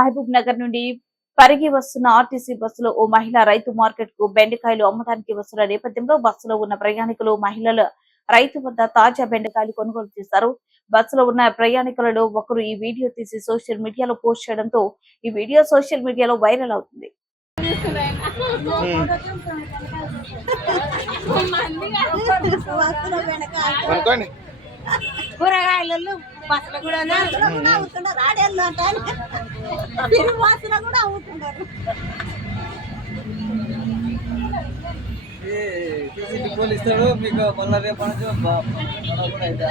మహబూబ్ నగర్ నుండి పరిగి వస్తున్న ఆర్టీసీ బస్సులో ఓ మహిళ రైతు మార్కెట్ కు బెండకాయలు అమ్మడానికి వస్తున్న నేపథ్యంలో బస్సులో ఉన్న ప్రయాణికులు మహిళలు రైతు వద్ద తాజా బెండకాయలు కొనుగోలు చేశారు. బస్సులో ఉన్న ప్రయాణికులలో ఒకరు ఈ వీడియో తీసి సోషల్ మీడియాలో పోస్ట్ చేయడంతో ఈ వీడియో సోషల్ మీడియాలో వైరల్ అవుతుంది. కూరగాయలు బస్సులు కూడా రాడేళ్ళు అంటారు, బస్సులో కూడా అమ్ముతున్నారు. పోలీసు ఇస్తాడు మీకు మళ్ళీ రేపు కూడా అయితే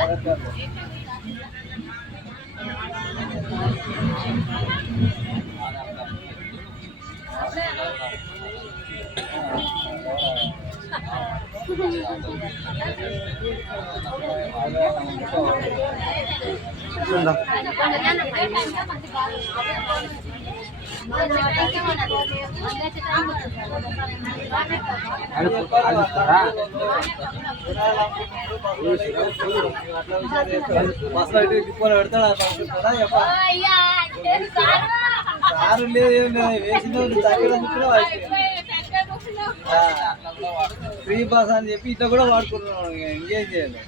బస్సులో డిపోలో పెడతాడు కారు లేదు వేసిన ఫ్రీ బస్ అని చెప్పి ఇట్లా కూడా వాడుకుంటున్నాం. ఇంకేం చేయాలి.